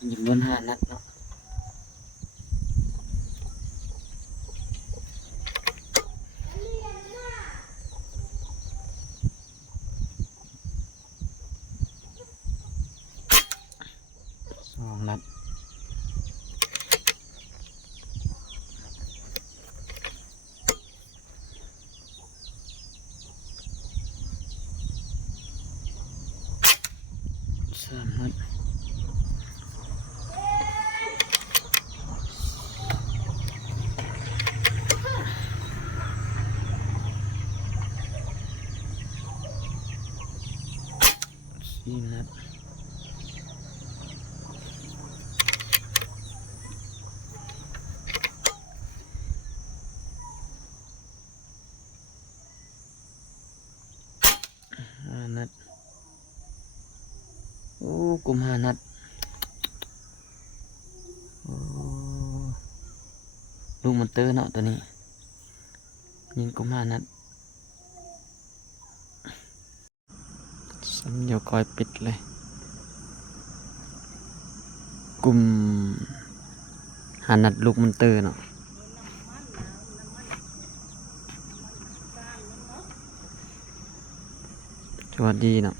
ยิงล้วน5 นัดเนาะ2 นัด3 นัด4 นัด5 นัดโอ้กลุ่ม5 นัดโอ้ลูกมันเตอร์เนาะตัวนี้ยิงกลุ่ม5 นัดสัญญาคอยปิดเลยกลุ่ม5 นัดลูกมันเตอร์เนาะสวัสดีเนาะ